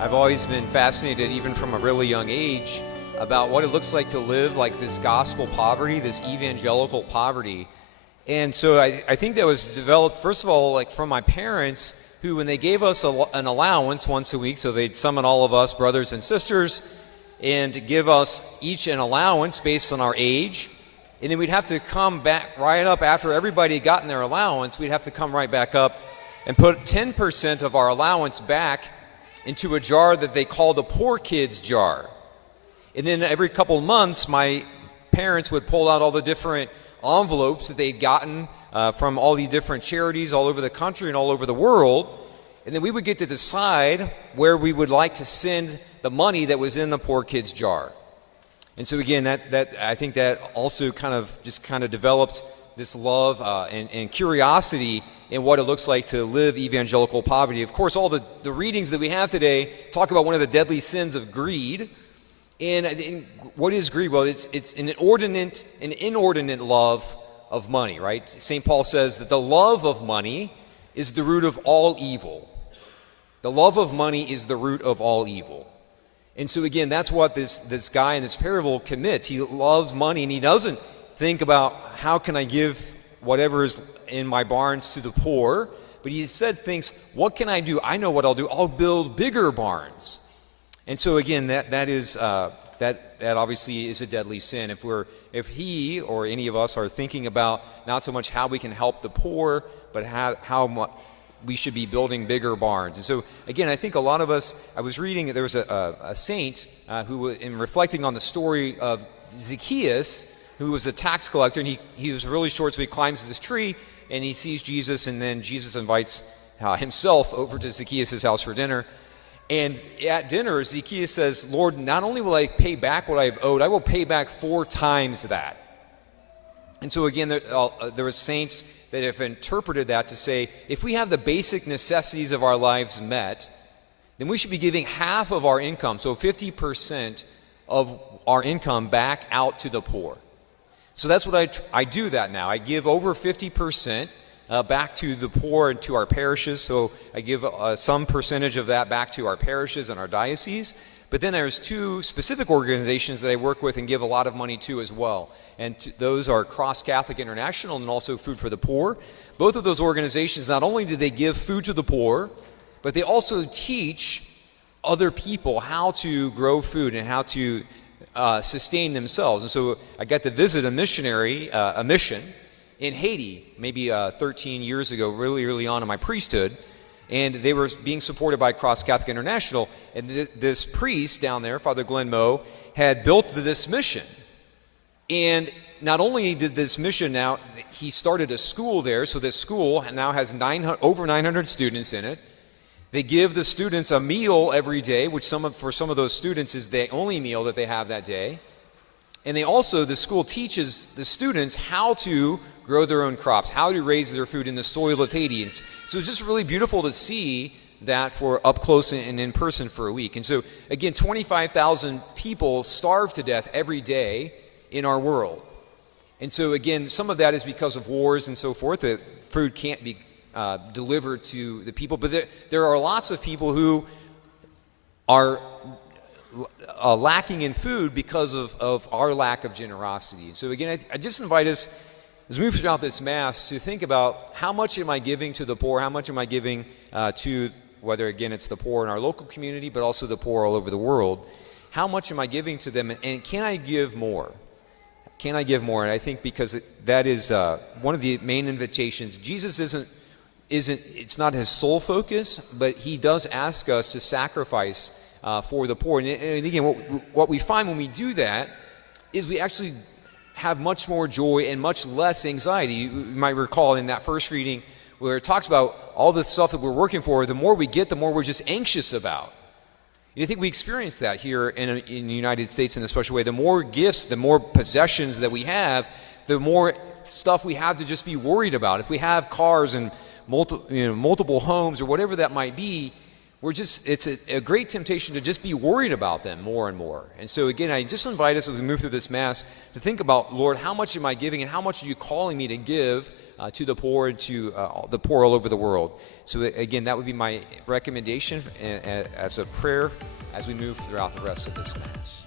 I've always been fascinated, even from a really young age, about what it looks like to live like this gospel poverty, this evangelical poverty. And so I think that was developed, first of all, like from my parents, who, when they gave us an allowance once a week, so they'd summon all of us, brothers and sisters, and give us each an allowance based on our age. And then we'd have to come back right up after everybody had gotten their allowance. We'd have to come right back up and put 10% of our allowance back into a jar that they call the poor kids jar. And then every couple of months, my parents would pull out all the different envelopes that they'd gotten from all these different charities all over the country and all over the world. And then we would get to decide where we would like to send the money that was in the poor kids jar. And so again, I think that also kind of developed this love and curiosity in what it looks like to live evangelical poverty. Of course, all the readings that we have today talk about one of the deadly sins of greed. And what is greed? Well, it's an inordinate love of money, right? St. Paul says that the love of money is the root of all evil. The love of money is the root of all evil. And so again, that's what this guy in this parable commits. He loves money, and he doesn't think about how can I give whatever is in my barns to the poor, but he instead thinks, what can I do? I know what I'll do. I'll build bigger barns. And so again, that obviously is a deadly sin. If he or any of us are thinking about not so much how we can help the poor, but how much we should be building bigger barns. And so again, I think a lot of us, I was reading, there was a saint who, in reflecting on the story of Zacchaeus, who was a tax collector, and he was really short, so he climbs this tree, and he sees Jesus, and then Jesus invites himself over to Zacchaeus' house for dinner. And at dinner, Zacchaeus says, Lord, not only will I pay back what I have owed, I will pay back 4 times that. And so again, there were saints that have interpreted that to say, if we have the basic necessities of our lives met, then we should be giving half of our income, so 50% of our income, back out to the poor. So that's what I do that now. I give over 50% back to the poor and to our parishes. So I give some percentage of that back to our parishes and our dioceses. But then there's 2 specific organizations that I work with and give a lot of money to as well. And those are Cross Catholic International and also Food for the Poor. Both of those organizations, not only do they give food to the poor, but they also teach other people how to grow food and how to sustain themselves. And so I got to visit a mission in Haiti, maybe 13 years ago, really early on in my priesthood, and they were being supported by Cross Catholic International, and this priest down there, Father Glenn Moe, had built this mission. And not only did this mission now, he started a school there, so this school now has over 900 students in it. They give the students a meal every day, which for some of those students is the only meal that they have that day. And the school teaches the students how to grow their own crops, how to raise their food in the soil of Haiti. And so it's just really beautiful to see that for up close and in person for a week. And so again, 25,000 people starve to death every day in our world. And so again, some of that is because of wars and so forth, that food can't be delivered to the people. But there are lots of people who are lacking in food because of our lack of generosity. So again, I just invite us, as we move throughout this Mass, to think about how much am I giving to the poor, how much am I giving to, whether again it's the poor in our local community, but also the poor all over the world. How much am I giving to them, and can I give more? Can I give more? And I think because that is one of the main invitations. Jesus it's not his sole focus, but he does ask us to sacrifice for the poor. And again, what we find when we do that is we actually have much more joy and much less anxiety. You might recall in that first reading where it talks about all the stuff that we're working for, the more we get, the more we're just anxious about. And I think we experience that here in the United States in a special way. The more gifts, the more possessions that we have, the more stuff we have to just be worried about. If we have cars and multiple homes or whatever that might be, it's a great temptation to just be worried about them more and more. And so again, I just invite us as we move through this Mass to think about, Lord, how much am I giving and how much are you calling me to give to the poor and to the poor all over the world? So again, that would be my recommendation as a prayer as we move throughout the rest of this Mass.